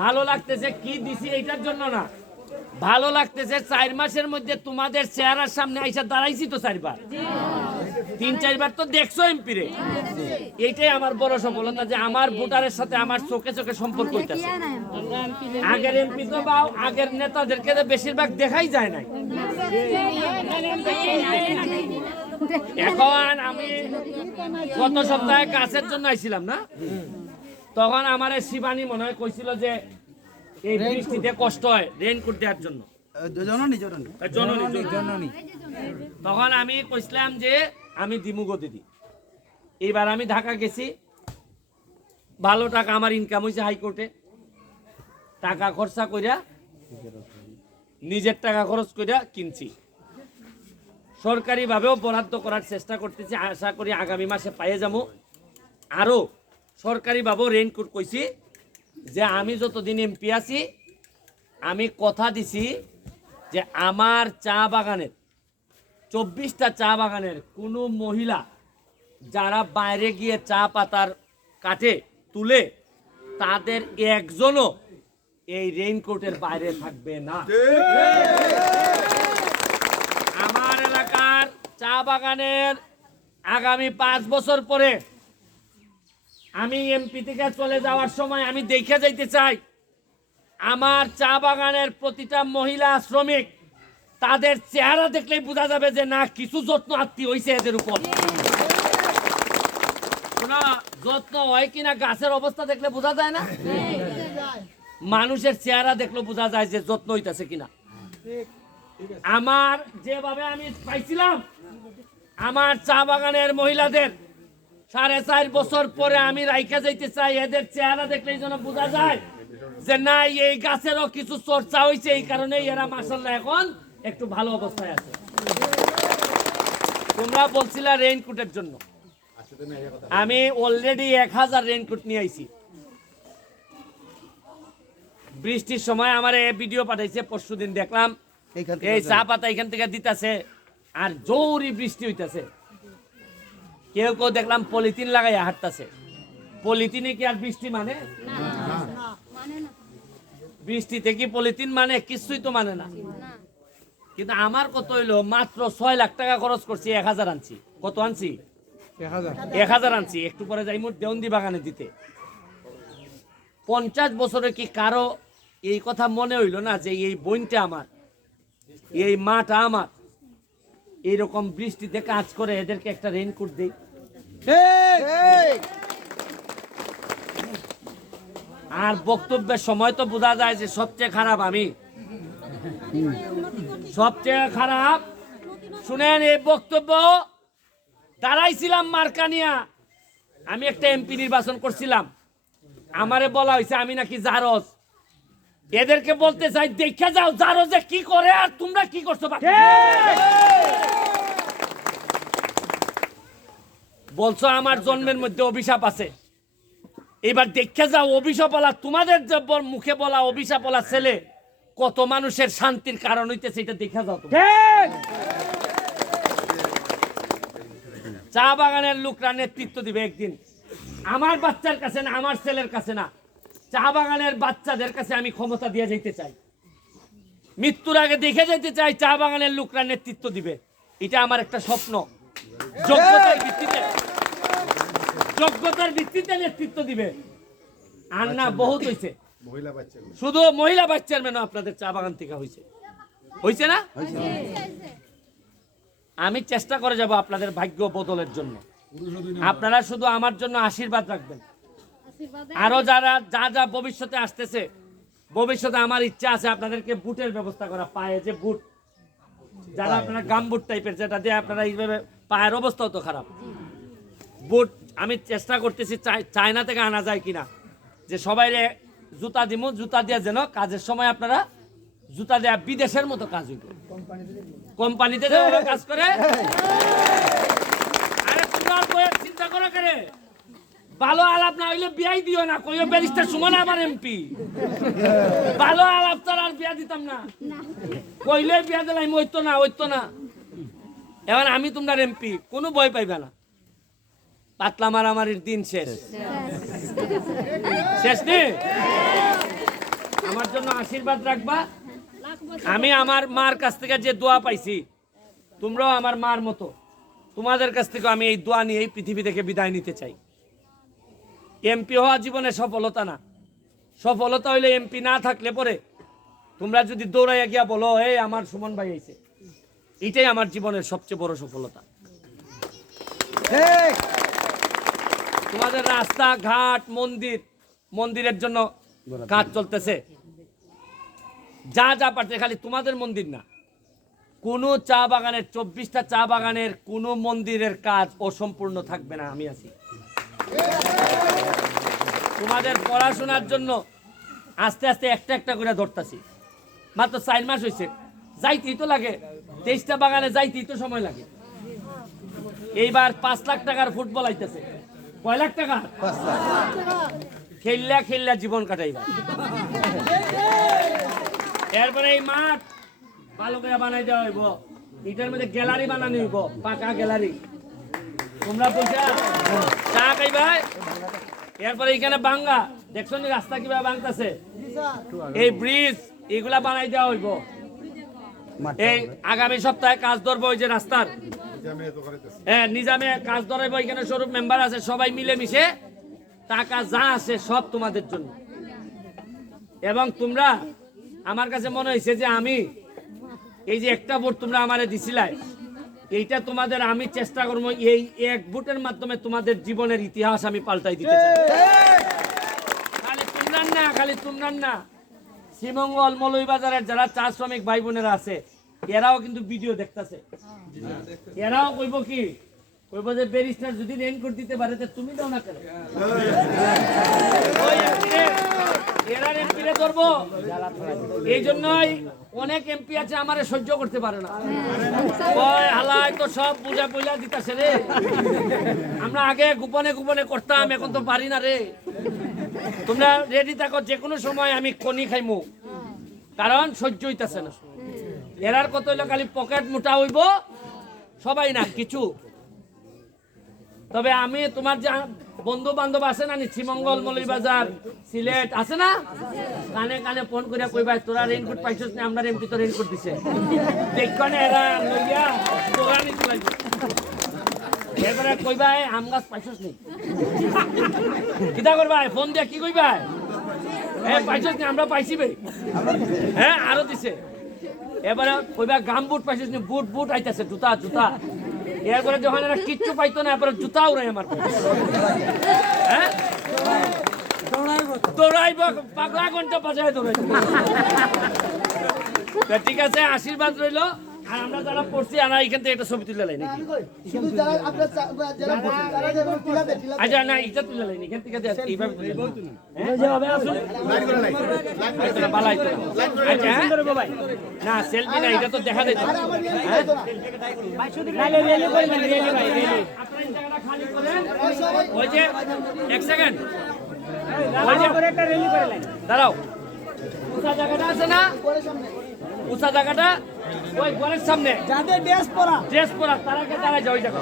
ভালো লাগতেছে কি দিছি এইটার জন্য না। ভালো লাগতেছে চার মাসের মধ্যে তোমাদের চেহারার সামনে আইসা দাঁড়াইছি তো চারবার। তিন চারবার তো দেখছ এমপি রে। এইটাই আমার বড় সফলতা যে আমার ভোটারের সাথে আমার চোখে চোখে সম্পর্ক হইতাছে। আগের এমপি তো বা আগের নেতাদেরকে তো বেশিরভাগ দেখাই যায় না এখন আমি গত সপ্তাহে কাছের জন্য আইছিলাম না? তখন আমার এই শিবানী মনে হয় কইছিল যে এই বৃষ্টিতে কষ্ট হয় রেইনকোট দেওয়ার জন্য। তখন আমি কইছিলাম যে আমি দিমুগো দিদি এইবার আমি ঢাকা গেছি। ভালো টাকা আমার ইনকাম হয়েছে হাইকোর্টে। টাকা খরচা কইরা নিজের টাকা খরচ কইরা কিনছি। সরকারিভাবেও বরাদ্দ করার চেষ্টা করতেছি। আশা করি আগামী মাসে পাইয়ে যাব। আরও সরকারিভাবেও রেইনকোট কইছি যে আমি যতদিন এমপি আছি, আমি কথা দিছি যে আমার চা বাগানের, চব্বিশটা চা বাগানের কোনো মহিলা যারা বাইরে গিয়ে চা পাতার কাটে তুলে, তাদের একজনও এই রেইনকোটের বাইরে থাকবে না। আমার এলাকার চা বাগানের আগামী পাঁচ বছর পরে আমি এমপি থেকে চলে যাওয়ার সময় আমি দেখে যাইতে চাই, আমার চা বাগানের প্রতিটা মহিলা শ্রমিক তাদের চেহারা দেখলেই বোঝা যাবে যে না, কিছু যত্ন আত্মীয় হয়েছে এদের উপর। যত্ন হয় কিনা গাছের অবস্থা দেখলে বোঝা যায় না? মানুষের চেহারা দেখলে বোঝা যায় যে যত্ন হইতেছে কিনা। আমার যেভাবে আমি পাইছিলাম, আমার চা বাগানের মহিলাদের সাড়ে চার বছর পরে আমি রাইখা যাইতে চাই এদের চেহারা দেখলেই যেন বোঝা যায় যে না এই গাছেরও কিছু চর্চা হয়েছে এই কারণে এরা মাসাল্লাহ এখন একটু ভালো অবস্থায় আছে। তোমরা বলছিলা রেইনকোটের জন্য। আমি অলরেডি এক হাজার রেইনকোট নিয়ে আইছি। বৃষ্টির সময় আমার ভিডিও পাঠাইছে পরশু দিন দেখলাম এই চা পাতা এখান থেকে দিতেছে আর জোরই বৃষ্টি হইতাছে। কেউ কেউ দেখলাম পলিথিন লাগাইয়া হাঁটতাছে। পলিথিনে কি আর বৃষ্টি মানে? বৃষ্টিতে কি পলিথিন মানে? কিছুই তো মানে না। কিন্তু আমার কত হইল মাত্র ছয় লাখ টাকা খরচ করছি এক হাজার আনছি। কত আনছি? এক হাজার। আনছি। একটু পরে যাই মোট দেওন্দি বাগানে দিতে। পঞ্চাশ বছরে কি কারও এই কথা মনে হইল না যে এই বইনটা আমার? এই মাটা আমার? এইরকম বৃষ্টিতে কাজ করে এদেরকে একটা রেইনকোট দেই। আর বক্তব্যের সময় তো বোঝা যায় যে সবচেয়ে খারাপ আমি। সবচেয়ে খারাপ শুনেন এই বক্তব্য দাঁড়াইছিলাম মার্কানিয়া আমি একটা এমপি নির্বাচন করছিলাম। আমারে বলা হয়েছে আমি নাকি জারজ। এদেরকে বলতে চাই দেখে যাও জারজে কি করে আর তোমরা কি করছ বাকি? বলছো আমার জন্মের মধ্যে অভিশাপ আছে। এবার দেখে যাও অভিশাপলা তোমাদের যে মুখে বলা অভিশাপ অভিশাপলা ছেলে কত মানুষের শান্তির কারণ হইতেছে এটা দেখে যাও। চা বাগানের লোকরা নেতৃত্ব দিবে একদিন। আমার বাচ্চার কাছে না আমার ছেলের কাছে না। চা বাগানের বাচ্চাদের কাছে আমি ক্ষমতা দিয়ে যেতে চাই। মৃত্যুর আগে দেখে যেতে চাই চা বাগানের লোকরা নেতৃত্ব দিবে। এটা আমার একটা স্বপ্ন। যোগ্যতার ভিত্তিতে যোগ্যতার ভিত্তিতে নেতৃত্ব দিবে। আর না বহুত হয়েছে শুধু মহিলা ভাইস চেয়ারম্যানও আপনাদের চা বাগান থেকে হয়েছে হয়েছে না? আমি চেষ্টা করে যাব আপনাদের ভাগ্য বদলের জন্য। আপনারা শুধু আমার জন্য আশীর্বাদ রাখবেন। আরও যারা যা যা ভবিষ্যতে আসতেছে ভবিষ্যতে আমার ইচ্ছা আছে আপনাদেরকে বুটের ব্যবস্থা করা পায়ে যে বুট যারা আপনারা গাম বুট টাইপের যেটা দিয়ে আপনারা এইভাবে পায়ের অবস্থাও তো খারাপ। বুট আমি চেষ্টা করতেছি চায়না থেকে আনা যায় কিনা। যে সবাই জুতা দিমু, জুতা দিয়ে যেন কাজের সময় আপনারা জুতা দেয়া বিদেশের মতো কাজ হইব। কোম্পানিতে কাজ করে। চিন্তা করো কেরে ভালো আলাপ না হইলে বিয়াই দিও না, কইও ব্যারিস্টার সুমন আমার এমপি। ভালো আলাপ তার আর বিয়া দিতাম না। কইলে বিয়া দিলাই ওইতো না ওইতো না। এবার আমি তোমরা এমপি, কোনো ভয় পাইবে না। পাতলা মারামারির দিন শেষ। শেষ। নে? আমার জন্য আশীর্বাদ রাখবা। আমি আমার মার কাছ থেকে যে দোয়া পাইছি তোমরাও আমার মার মতো। তোমাদের কাছ থেকে আমি এই দোয়া নিয়ে এই পৃথিবী থেকে বিদায় নিতে চাই। এমপি হওয়া জীবনে সফলতা না। সফলতা হইলে এমপি না থাকলে পরে তোমরা যদি দৌড়াইয়া গিয়া বলো এই আমার সুমন ভাই আইছে। এটাই আমার জীবনের সবচেয়ে বড় সফলতা। ঠিক। তোমাদের রাস্তা ঘাট মন্দির মন্দিরের জন্য কাজ চলতেছে। যা যা পারছে খালি তোমাদের মন্দির না। কোনো চা বাগানের চব্বিশটা চা বাগানের কোনো মন্দিরের কাজ অসম্পূর্ণ থাকবে না আমি আছি। তোমাদের পড়াশোনার জন্য আস্তে আস্তে একটা একটা করে ধরতাছি। মাত্র চার মাস হয়েছে। যাইতেই তো লাগে। তেইশটা বাগানে যাইতেই তো সময় লাগে। এইবার পাঁচ লাখ টাকার ফুটবল আইতেছে। কয় লাখ টাকা? খেললা খেললা জীবন কাটাইবা। এরপরে এই মাঠ ভালো করে বানাই দেওয়া হইব। এটার মধ্যে গ্যালারি বানানো হইব পাকা গ্যালারি। তোমরা পয়সা চা খাইবা? এরপরে এখানে বাঙ্গা। দেখছ নি রাস্তা কীভাবে ভাঙতেছে এই ব্রিজ এগুলা বানাই দেওয়া হইব। এই আগামী সপ্তাহে কাজ ধরবো ওই যে রাস্তার। হ্যাঁ নিজামে কাজ এখানে স্বরূপ মেম্বার আছে, সবাই মিলে মিশে টাকা যা আছে সব তোমাদের জন্য। এবং তোমরা, আমার কাছে মনে হয়েছে যে আমি এই যে একটা ভোট তোমরা দিছিলাই, এইটা তোমাদের আমি চেষ্টা করব, এই এক ভোটের মাধ্যমে তোমাদের জীবনের ইতিহাস আমি পাল্টাই দিতে চাই। খালি তোমরার না, খালি তোমরার না। শ্রীমঙ্গল মৌলভীবাজারের যারা চা শ্রমিক ভাই বোনেরা আছে এরাও কিন্তু ভিডিও দেখতাছে। এরাও কইব কি, কইব যে ব্যারিস্টার যদি রেনকোট দিতে পারে তুমি দাও না কেন? ওই MP এরা এমপি রে ধরবো। এই জন্যই অনেক এমপি আছে আমারে সহ্য করতে পারে না। হালাই তো সব বুঝা বুঝা দিতাছে রে। আমরা আগে গোপনে গোপনে করতাম, এখন তো পারি না রে। তোমরা রেডি থাকো যে কোনো সময় আমি কনি খাইমু। কারণ সহ্য হইতাছে না। এরার কত হইল খালি পকেট মোটা হইব? সবাই না, কিছু। তবে আমি তোমার যে বন্ধু বান্ধব আছে না শ্রীমঙ্গল মৌলভীবাজার, সিলেট, আছে না? কানে কানে ফোন করে কইবা, তোরা রেইনকোট পাইছিস না, আমরা এমপি তো রেইনকোট দিছে। দেখনে এরা লইয়া দোকানি চলাইছে এরপরে কইবা আম গাছ পাইছিস নি? কিতা করবা ফোন দিয়া কি কইবা? এ, পাইছিস নি, আমরা পাইছি বে। হ্যাঁ আরও দিছে। এবারে কইবা গাম বুট পাইছিস নি, বুট বুট আইতাছে, জুতা জুতা। এরপরে যখন এরা কিচ্ছু পাইতো না, এরপরে জুতা উড়াই আমার হ্যাঁ? দৌড়াইব, পাগলা ঘণ্টা বাজায় দৌড়াইব। ঠিক আছে, আশীর্বাদ রইল। আর আমরা যারা পড়ছি আমরা এখান থেকে একটা ছবি তুলে লাই নাকি? শুধু যারা আপনার যারা বসে তারা যেমন টিলাতে টিলাতে আচ্ছা না এটা তুলে লাই এখান থেকে দেখ, এইভাবে তুলে। হ্যাঁ, যেভাবে আসুন। বালাই তো। আচ্ছা? না সেলফি না এটা তো দেখা যায় তো। আপনারা জায়গাটা খালি করেন। ওই যে এক সেকেন্ড ওই যে দাঁড়াও। উষা জায়গাটা আছে না? উষা জায়গাটা ওই ঘরের সামনে। যাদের ড্রেস পরা। ড্রেস পরা তারাকে তারা যাই জায়গা